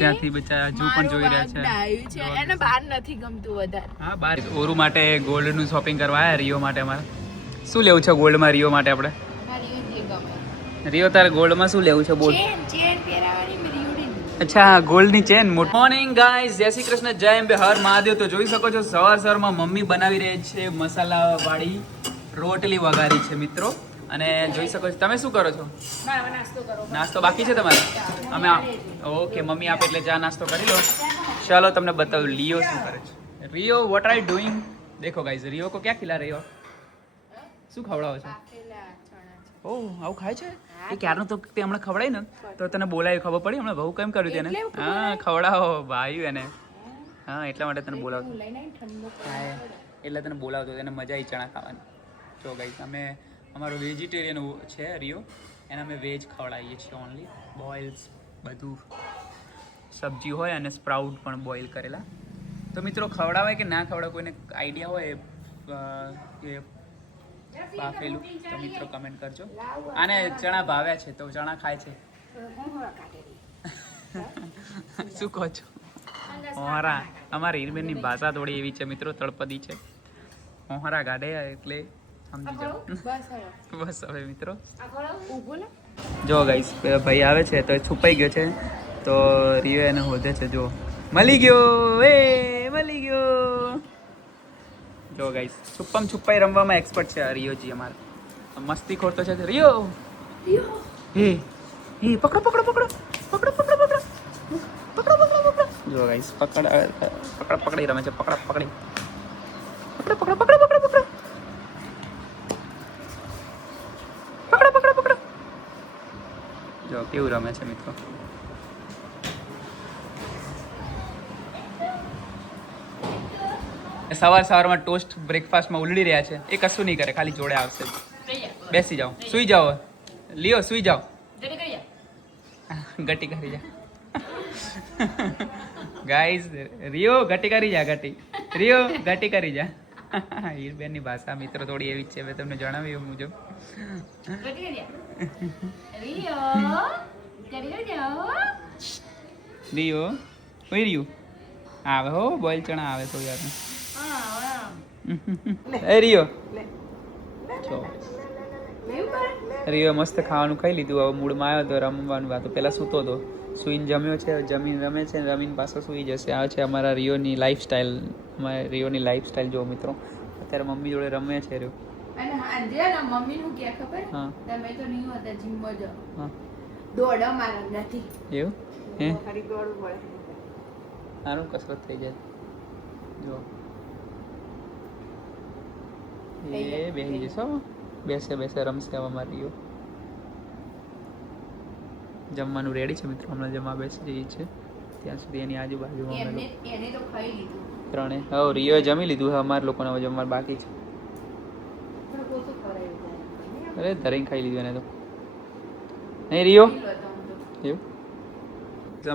ત્યાંથી બચ્ચા હજુ પણ જોઈ રહ્યા છે. એને બહાર નથી ગમતું વધારે. હા બહાર ઓરુ માટે ગોલ્ડ નું શોપિંગ કરવા આવ્યા રિયો માટે. અમારે શું લેવું છે ગોલ્ડ માં રિયો માટે આપણે? રિયો તારે ગોલ્ડ માં શું લેવું છે બોલ? ચેન પહેરાવાની રિયોડી. અચ્છા ગોલ્ડ ની ચેન. મોર્નિંગ ગાઈઝ, જય શ્રી કૃષ્ણ, જય અંબે, હર મહાદેવ. તો જોઈ શકો છો સવારમાં મમ્મી બનાવી રહી છે મસાલા વાળી રોટલી વઘારી છે મિત્રો. અને જોઈ શકો છો. તમે શું કરો છો? નાસ્તો બાકી છે તમારે? અમે ઓકે મમ્મી આપે એટલે ચા નાસ્તો કરી લો. ચાલો તમને બતાવું લિયો શું કરે છે. Rio what are you doing? દેખો ગાઈઝ, રિયો કો ક્યાં ખિલા રહી હો? શું ખવડાવો છો? ઓહ આવું ખાય છે એ? ક્યારનું તો તે હમણાં ખવડાય ને તો તને બોલાવી ખબર પડી. હમણાં બહુ કેમ કર્યું તેને? હા ખવડાવો ભાઈ એને. હા એટલા માટે તને બોલાવતો. હા એટલે તને બોલાવતો, તેને મજા આવી ચણા ખાવાની. જો ગાઈઝ અમે અમારો વેજીટેરિયન છે રિયો, એને અમે વેજ ખવડાવીએ છીએ ઓનલી. બોઇલ્સ બધું સબ્જી હોય અને સ્પ્રાઉટ પણ બોઇલ કરેલા. તો મિત્રો ખવડાવાય કે ના ખવડાવે કોઈને આઈડિયા હોય કે બાફેલું તો મિત્રો કમેન્ટ કરજો. આને ચણા ભાવ્યા છે તો ચણા ખાય છે. શું કહો છો? ઓહરા અમારી હીરબેનની ભાષા થોડી એવી છે મિત્રો, તળપદી છે. ઓહરા ગાડે એટલે સમજી જાઓ બસ. હવે મિત્રો જો ગાઈસ ભાઈ આવે છે તો છુપાઈ ગયો છે તો રિયો એને હોદે છે. જો મળી ગયો, એ મળી ગયો. જો ગાઈસ છુપ્પમ છુપાઈ રમવામાં એક્સપર્ટ છે રિયોજી અમારે. મસ્તી ખોરતો છે રિયો. હે હે પકડો પકડો પકડો પકડો પકડો પકડો પકડો પકડો પકડો. જો ગાઈસ પકડી રમે છે. પકડી પકડો પકડો પકડો પકડો પકડો પકડો પકડો પકડો. જો કેવું રમે છે મિત્રો. સવારમાં ટોસ્ટ બ્રેકફાસ્ટમાં ઉલડી રહ્યા છે. એ કશું નહીં કરે, ખાલી જોડે આવશે. બેસી જાઓ, સુઈ જાઓ. લિયો સુઈ જાઓ. ગટી કરી જા ગાઈઝ. રિયો ગટી કરી જા. ગટી રિયો ગટી કરી જા. હીરબેનની ભાષા મિત્રો થોડી એવી જ છે. મેં તમને જણાવ્યું મુજબ. રિયો ઓય રિયો આવે હો. બોઇલ ચણા આવે તો યાર. એ રિયો રિયો મસ્ત ખાવાનું ખાઈ લીધું. હવે મૂડમાં આવ્યો તો રમવાનું વાતો. પહેલાં સૂતો હતો, સૂઈને જમ્યો છે, જમીને રમે છે, રમીને પાછો સૂઈ જશે. આ છે અમારા રિયોની લાઈફસ્ટાઈલ. અમારા રિયોની લાઈફસ્ટાઈલ જો મિત્રો. અત્યારે મમ્મી જોડે રમે છે રિયો. અને આજે ને મમ્મીનું કે ખબર? હા તમે તો નહીં હોતા જીમમાં જાઓ. હા દોડો મારા નથી એવું હે? ખાલી દોડવું પડે. સારું કસરત થઈ જાય. જો એ બેસી જશો. બેસે બેસે રમશે હવે અમારી રિયો. જમવાનું રેડી છે મિત્રો. હમણાં જમવા બેસી જઈએ છે. ત્યાં સુધી એની આજુબાજુમાં એને તો ખાઈ લીધું ત્રણે. હવે રિયો જમી લીધું છે. અમારા લોકોને હવે જમવાનું બાકી છે. અરે ધરીને ખાઈ લીધું એને તો. નહીં રિયો એવું.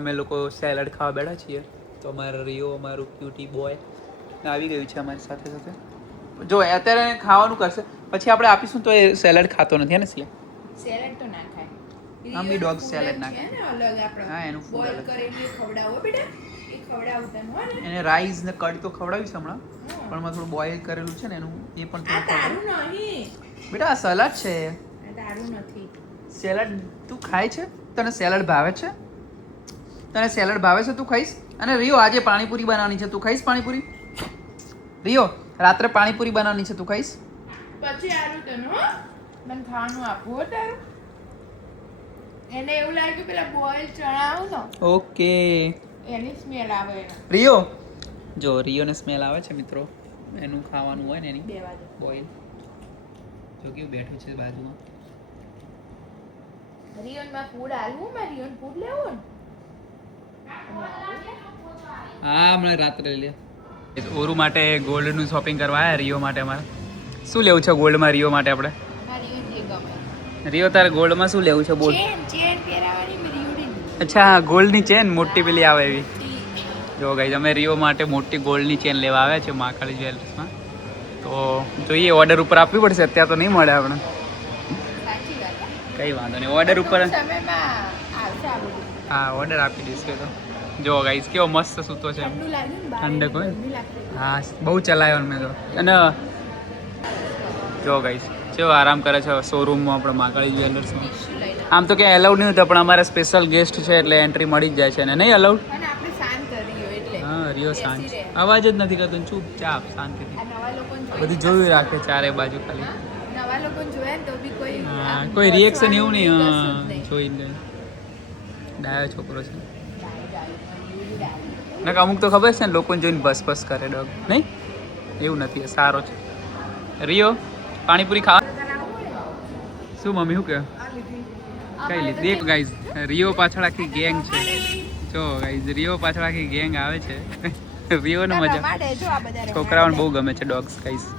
અમે લોકો સેલડ ખાવા બેઠા છીએ તો અમારા રિયો અમારું ક્યુટી બોય આવી ગયું છે અમારી સાથે સાથે. જો અત્યારે ખાવાનું કરશે પછી આપણે આપીશું તો એ સેલડ ખાતો નથી ને. સેલેડ તો ના ખાય. આમ બી ડોગ સેલડ ના છે ને અલગ આપણે. હા એનું ફૂડ બોઇલ અલગ. કરેલી ખવડાવો બેટા. એ ખવડાવતા હો ને. એને રાઈસ ને કઢ તો ખવડાવ્યું છે હમણાં, પણ એમાં થોડું બોઇલ કરેલું છે ને એનું એ પણ આ થોડું તારું ખવડાવ્યું. નહીં. બેટા આ સલાડ છે. આ તારું નથી. સેલડ તું ખાય છે? તને સેલડ ભાવે છે? તને સેલડ ભાવે છે? તું ખાઈશ? અને રિયો આજે પાણીપુરી બનાવવાની છે. તું ખાઈશ પાણીપુરી? રિયો રાત્રે પાણીપુરી બનાવવાની છે. તું ખાઈશ? પછી આરું તને હો મને ખાવાનું આપવું હો તારું. એને એવું લાગ્યું પેલા બોઇલ ચણા આવું ને ઓકે એની સ્મેલ આવે એને. રિયો જો રિયોને સ્મેલ આવે છે મિત્રો. એનું ખાવાનું હોય ને એની બે વાગે બોઇલ. જો કેવું બેઠું છે બાજુમાં. રિયોનમાં ફૂડ આલવું મેં રિયોન ફૂડ લેવું ને. હા હમણાં રાત્રે લે. ઓરુ માટે ગોલ્ડનું શોપિંગ કરવા આવ્યા રિયો માટે. અમારે શું લેવું છે ગોલ્ડમાં રિયો માટે આપણે? મારી જે ગમે. રિયો તારે ગોલ્ડમાં શું લેવું છે બોલ? ચેન પહેરાવાની રિયોડી. અચ્છા ગોલ્ડની ચેન મોટી પેલી આવે એવી. જો ગાઈઝ અમે રિયો માટે મોટી ગોલ્ડની ચેન લેવા આવ્યા છે મહાકાળી જ્વેલર્સમાં. તો જોઈએ ઓર્ડર ઉપર આપવી પડશે. અત્યારે તો નહીં મળે આપણે. સાચી વાત. કંઈ વાંધો નહીં. ઓર્ડર ઉપર સમયમાં આવશે આ બધું. હા ઓર્ડર આપી દઈશું તો. જો ગાઈસ કેવો મસ્ત સૂતો છે ઠંડુ લાગ્યું ને બહાર ઠંડક હોય ને? ગરમી લાગતી. હા બહુ ચલાવ્યો મેં તો. અને જો ગાઈસ કેવો આરામ કરે છે શોરૂમમાં આપણે માકાળી જ્વેલર્સમાં. ટીશ્યુ લઈને. આમ તો ક્યાંય અલાઉડ નહીં હોતા પણ અમારે સ્પેશિયલ ગેસ્ટ છે એટલે એન્ટ્રી મળી જ જાય છે ને નહીં અલાઉડ. અને આપણે શાંત રહ્યો એટલે હા રિયો બેસી શાંત રહે. અવાજ જ નથી કરતો ને ચૂપચાપ શાંતિથી આ નવા લોકોને બધું જોઈને જોયું રાખે ચારે બાજુ ખાલી. નવા લોકોને જોયા ને તો બી કોઈ હા આમ કોઈ રિએક્શન એવું નહીં. કશું જ હા નહીં. જોઈ જ નહીં. ડાયો છોકરો છે ડાય. ને અમુક તો ખબર છે ને લોકોને જોઈને બસ બસ કરે ડોગ નહીં એવું નથી એ સારો છે. રિયો પાણીપુરી ખાવા શું મમ્મી શું કહે કઈ લીધી દેખ ગાઈઝ રિયો પાછળ આખી ગેંગ છે. જો ગાઈઝ રિયો પાછળ આખી ગેંગ આવે છે. રિયોને મજા રમાડે જો આ બધા છોકરાઓને બહુ ગમે છે ડોગ્સ ગાઈઝ.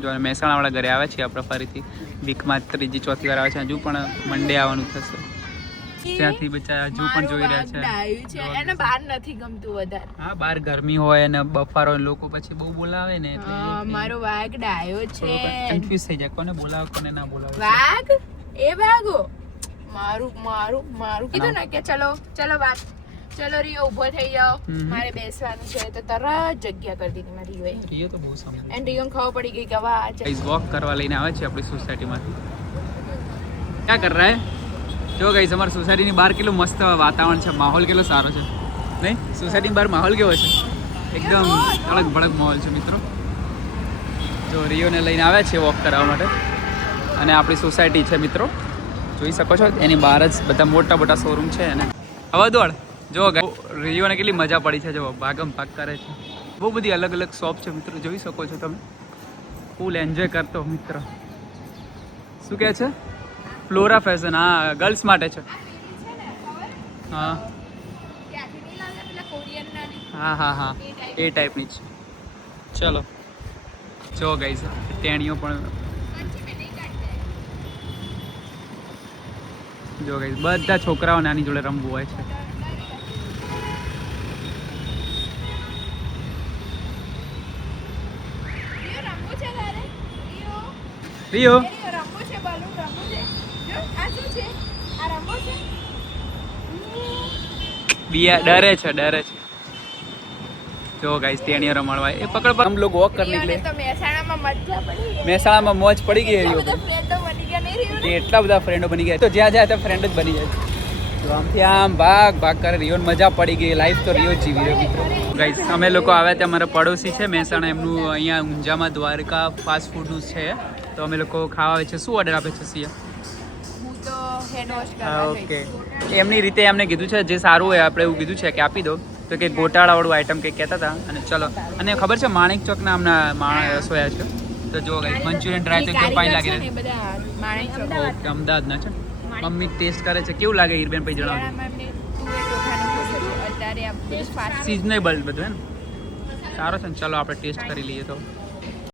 જો અને મહેસાણાવાળા ઘરે આવે છે આપણે ફરીથી વીકમાં ત્રીજી ચોથી વાર આવે છે હજુ પણ મંડે આવવાનું થશે ત્યાંથી બચારા હજુ પણ જોઈ રહ્યા છે. એને બહાર નથી ગમતું વધારે. હા બહાર ગરમી હોય અને બફારો હોય, લોકો પછી બહુ બોલાવે ને એટલે મારો વાઘ ડાયો છે. કન્ફ્યુઝ થઈ જાય કોને બોલાવે કોને ના બોલાવે. વાઘ એ વાઘો મારું મારું મારું કીધું ને કે ચલો ચલો વાઘ ચલો રિયો ઊભો થઈ જાઓ હમ. મારે બેસવાનું છે તો તરત જગ્યા કરી દીધી મારી રિયોએ. રિયો તો બહુ સમજે એન્ડ રિયોને ખબર પડી ગઈ કે હવે આ છે. ગાઈઝ વોક કરવા લઈને આવે છે આપણી સોસાયટીમાંથી. ક્યાં કર રહા હે? જો ગાઈઝ અમારી સોસાયટીની બહાર કેટલું મસ્ત વાતાવરણ છે માહોલ કેટલો સારો છે નહીં સોસાયટીની બહાર માહોલ કેવો છે એકદમ અલગ ભડક માહોલ છે મિત્રો. જો રિયોને લઈને આવે છે વોક કરવા માટે અને આપણી સોસાયટી છે મિત્રો જોઈ શકો છો એની બહાર જ બધા મોટા મોટા શોરૂમ છે અને હવે દોડ જો રિયોને કેટલી મજા પડી છે જો ભાગમ ભાગ કરે છે. બહુ બધી અલગ અલગ શોપ છે મિત્રો જોઈ શકો છો તમે ફૂલ એન્જોય કરતો મિત્ર. શું કહે છે ફ્લોરા ફેશન હા ગર્લ્સ માટે છે. હા ત્યાંથી નહીં લાવતા પેલા કોરિયન નાની હા હા હા એ ટાઈપની જ છે. ચલો જો ગાઈઝ ટેણીઓ પણ જો ગાઈઝ બધા છોકરાઓ નાની જોડે રમવું હોય છે. રિયો રમવું છે તારે રિયો રિયો રિયો રમવું છે બલૂન રમવું છે જો આ શું છે આ રમવું છે બિયા ડરે છે જો ગાઈઝ ટેણીઓ રમાડવા એ પકડ હમ લોગ વોક કરને રિયોને નિકલે તો મહેસાણામાં મજા પડી મહેસાણામાં મોજ પડી ગઈ રિયો બધા ફ્રેન્ડો બની ગયા નહીં રિયોને? એટલા બધા ફ્રેન્ડો બની ગયા તો જ્યાં જાય ત્યાં ફ્રેન્ડ જ બની જાય તો આમથી આમ ભાગ ભાગ કરે રિયોને મજા પડી ગઈ લાઈફ તો રિયો જ જીવી રહ્યો મિત્રો. ગાઈસ અમે લોકો આવ્યા ત્યાં મારા પડોશી છે મહેસાણા એમનું અહીંયા ઊંઝામાં દ્વારકા ફાસ્ટ ફૂડનું છે તો અમે લોકો ખાવા આવે છે. શું ઓર્ડર આપે છે સિયા? હું તો હેન્ડ વોશ કરવા ગઈ. ઓકે એમની રીતે એમને કીધું છે જે સારું હોય આપણે એવું કીધું છે કે આપી દો તો કે ગોટાળાવાળું આઈટમ કંઈક કહેતા હતા અને ચલો અને ખબર છે માણેક ચોકના હમણાં સોયા છે તો જો ગાઈસ મંચુરિયન ડ્રાય તો એકદમ ફાઇન લાગે કારીગર છે ને બધા માણેક ચોક. ઓકે અમદાવાદના છે મમ્મી ટેસ્ટ કરે છે કેવું લાગે હીરબેન પછી જણાવજો. શિયાળામાં એમને તુવેર ચોખાનું ખોટું હતું. અત્યારે આ બધું ફાસ્ટ સિઝનેબલ બધું હે ને સારો છે ને ચલો આપણે ટેસ્ટ કરી લઈએ તો